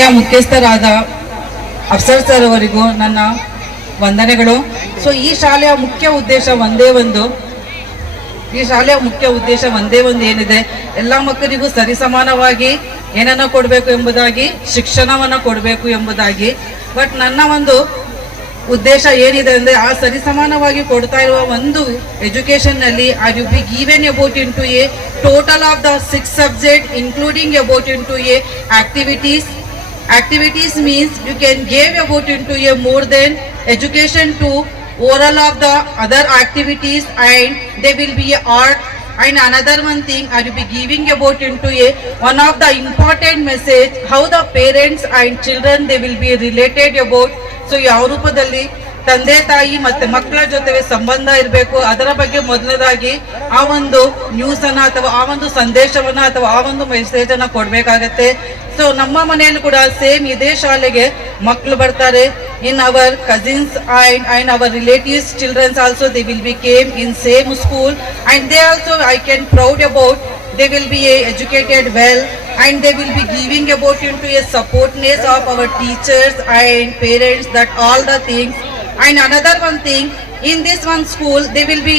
ಮುಖ್ಯಸ್ಥರಾದ ಅಫ್ಸರ್ ಸರ್ ಅವರಿಗೂ ನನ್ನ ವಂದನೆಗಳು. ಸೊ ಈ ಶಾಲೆಯ ಮುಖ್ಯ ಉದ್ದೇಶ ಒಂದೇ ಒಂದು. ಈ ಶಾಲೆಯ ಮುಖ್ಯ ಉದ್ದೇಶ ಒಂದೇ ಒಂದು ಏನಿದೆ? ಎಲ್ಲ ಮಕ್ಕಳಿಗೂ ಸರಿಸಮಾನವಾಗಿ ಏನನ್ನ ಕೊಡಬೇಕು ಎಂಬುದಾಗಿ, ಶಿಕ್ಷಣವನ್ನು ಕೊಡಬೇಕು ಎಂಬುದಾಗಿ. ಬಟ್ ನನ್ನ ಒಂದು ಉದ್ದೇಶ ಏನಿದೆ ಅಂದರೆ, ಆ ಸರಿಸಮಾನವಾಗಿ ಕೊಡ್ತಾ ಇರುವ ಒಂದು ಎಜುಕೇಷನ್ನಲ್ಲಿ I will be about into a total of the six subject including about into a activities activities means you can give about into a more than education to overall of the other activities and they will be a art and another one thing I will be giving about into a one of the important message how the parents and children they will be related about so ಯಾವ ರೂಪದಲ್ಲಿ ತಂದೆ ತಾಯಿ ಮತ್ತೆ ಮಕ್ಕಳ ಜೊತೆ ಸಂಬಂಧ ಇರಬೇಕು ಅದರ ಬಗ್ಗೆ ಮೊದಲನೇದಾಗಿ ಆ ಒಂದು ನ್ಯೂಸ್ ಅನ್ನ ಅಥವಾ ಆ ಒಂದು ಸಂದೇಶವನ್ನ ಅಥವಾ ಆ ಒಂದು ಮೆಸೇಜ್ ಅನ್ನ ಕೊಡ್ಬೇಕಾಗತ್ತೆ ಸೊ ನಮ್ಮ ಮನೆಯಲ್ಲಿ ಕೂಡ ಸೇಮ್ ಇದೇ ಶಾಲೆಗೆ ಮಕ್ಕಳು ಬರ್ತಾರೆ in our cousins and and our relatives children's also they will be came in same school and they also I can proud about they will be uh, educated well and they will be giving about into a supportness of our teachers and parents that all the things and another one thing in this one school they will be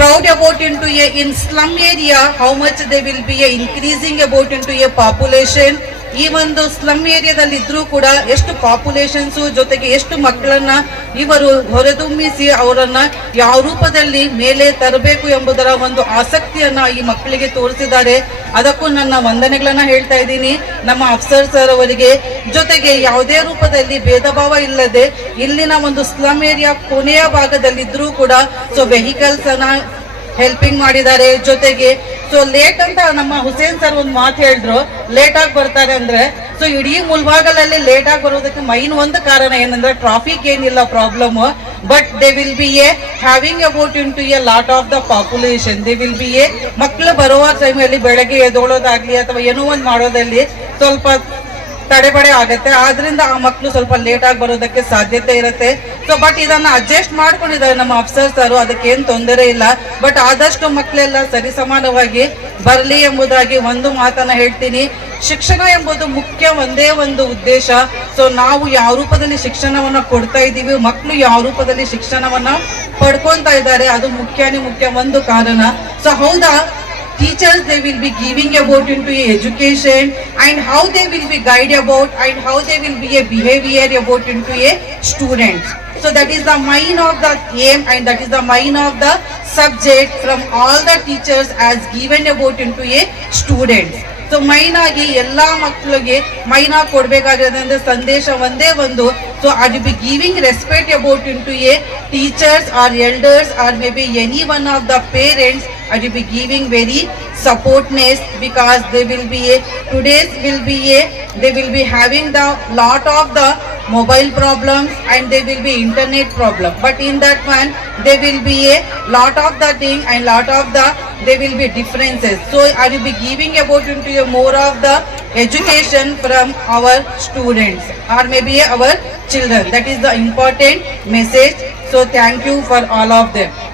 proud about into a in slum area how much they will be increasing about into a population ಈ ಒಂದು slum ಏರಿಯಾದಲ್ಲಿ ಇದ್ರೂ ಕೂಡ ಎಷ್ಟು populations ಜೊತೆಗೆ ಎಷ್ಟು ಮಕ್ಕಳನ್ನ ಇವರು ಹೊರದುಂಬಿಸಿ ಅವರನ್ನ ಯಾವ ರೂಪದಲ್ಲಿ ಮೇಲೆ ತರಬೇಕು ಎಂಬುದರ ಒಂದು ಆಸಕ್ತಿಯನ್ನ ಈ ಮಕ್ಕಳಿಗೆ ತೋರಿಸಿದ್ದಾರೆ. ಅದಕ್ಕೂ ನನ್ನ ವಂದನೆಗಳನ್ನ ಹೇಳ್ತಾ ಇದ್ದೀನಿ. ನಮ್ಮ ಅಫ್ಸರ್ ಸರ್ ಅವರಿಗೆ. ಜೊತೆಗೆ ಯಾವುದೇ ರೂಪದಲ್ಲಿ ಭೇದ ಭಾವ ಇಲ್ಲದೆ ಇಲ್ಲಿನ ಒಂದು ಸ್ಲಮ್ ಏರಿಯಾ ಕೊನೆಯ ಭಾಗದಲ್ಲಿದ್ರೂ ಕೂಡ ಸೊ ವೆಹಿಕಲ್ಸ್ ಅನ್ನ ಹೆಲ್ಪಿಂಗ್ ಮಾಡಿದ್ದಾರೆ. ಜೊತೆಗೆ ಸೊ ಲೇಟ್ ಅಂತ ನಮ್ಮ ಹುಸೇನ್ ಸರ್ ಒಂದು ಮಾತು ಹೇಳಿದ್ರು. ಲೇಟ್ ಆಗಿ ಬರ್ತಾರೆ ಅಂದ್ರೆ. ಸೊ ಇಡೀ ಮುಲ್ಬಾಗಲಲ್ಲಿ ಲೇಟ್ ಆಗಿ ಬರೋದಕ್ಕೆ ಮೈನ್ ಒಂದು ಕಾರಣ ಏನಂದ್ರೆ ಟ್ರಾಫಿಕ್ ಏನಿಲ್ಲ problem but they will be a having about into a lot of the population they will be a ಮಕ್ಕಳು ಬರುವ ಟೈಮಲ್ಲಿ ಬೆಳಗ್ಗೆ ಎದ್ದೋಳೋದಾಗ್ಲಿ ಅಥವಾ ಏನೋ ಒಂದು ಮಾಡೋದಲ್ಲಿ ಸ್ವಲ್ಪ ತಡೆಬಡೆ ಆಗುತ್ತೆ. ಆದ್ರಿಂದ ಆ ಮಕ್ಕಳು ಸ್ವಲ್ಪ ಲೇಟ್ ಆಗಿ ಬರೋದಕ್ಕೆ ಸಾಧ್ಯತೆ ಇರುತ್ತೆ. ಸೊ ಬಟ್ ಇದನ್ನ ಅಡ್ಜಸ್ಟ್ ಮಾಡ್ಕೊಂಡಿದ್ದಾರೆ ನಮ್ಮ ಅಫ್ಸರ್ಸ್ ಅವರು. ಅದಕ್ಕೇನ್ ತೊಂದರೆ ಇಲ್ಲ. ಬಟ್ ಆದಷ್ಟು ಮಕ್ಕಳೆಲ್ಲ ಸರಿಸಮಾನವಾಗಿ ಬರಲಿ ಎಂಬುದಾಗಿ ಒಂದು ಮಾತನ್ನ ಹೇಳ್ತೀನಿ. ಶಿಕ್ಷಣ ಎಂಬುದು ಮುಖ್ಯ ಒಂದೇ ಒಂದು ಉದ್ದೇಶ. ಸೊ ನಾವು ಯಾವ ರೂಪದಲ್ಲಿ ಶಿಕ್ಷಣವನ್ನ ಕೊಡ್ತಾ ಇದ್ದೀವಿ ಮಕ್ಕಳು ಯಾವ ರೂಪದಲ್ಲಿ ಶಿಕ್ಷಣವನ್ನ ಪಡ್ಕೊಂತ ಇದ್ದಾರೆ, ಅದು ಮುಖ್ಯನೇ ಮುಖ್ಯ ಒಂದು ಕಾರಣ. ಸೊ ಹೌದಾ? Teachers they will be giving about into education and how they will be guide about and how they will be a behavior about into a student. So that is the mind of the aim and that is the mind of the subject from all the teachers as given about into a student so ಮೈನಾಗಿ ಎಲ್ಲಾ ಮಕ್ಕಳಿಗೆ ಮೈನಾ ಕೊಡ್ಬೇಕಾಗಿರೋದ್ರಿಂದ ಸಂದೇಶ ಒಂದೇ ಒಂದು. So I be giving respect about into a teachers or elders or maybe any one of the parents I be giving very supportness because they will be a today's will be a they will be having the lot of the mobile problems and they will be internet problem but in that man they will be a lot of the thing and lot of the there will be differences. So i will be giving about into a more of the education from our students or maybe our children? That is the important message. So thank you for all of them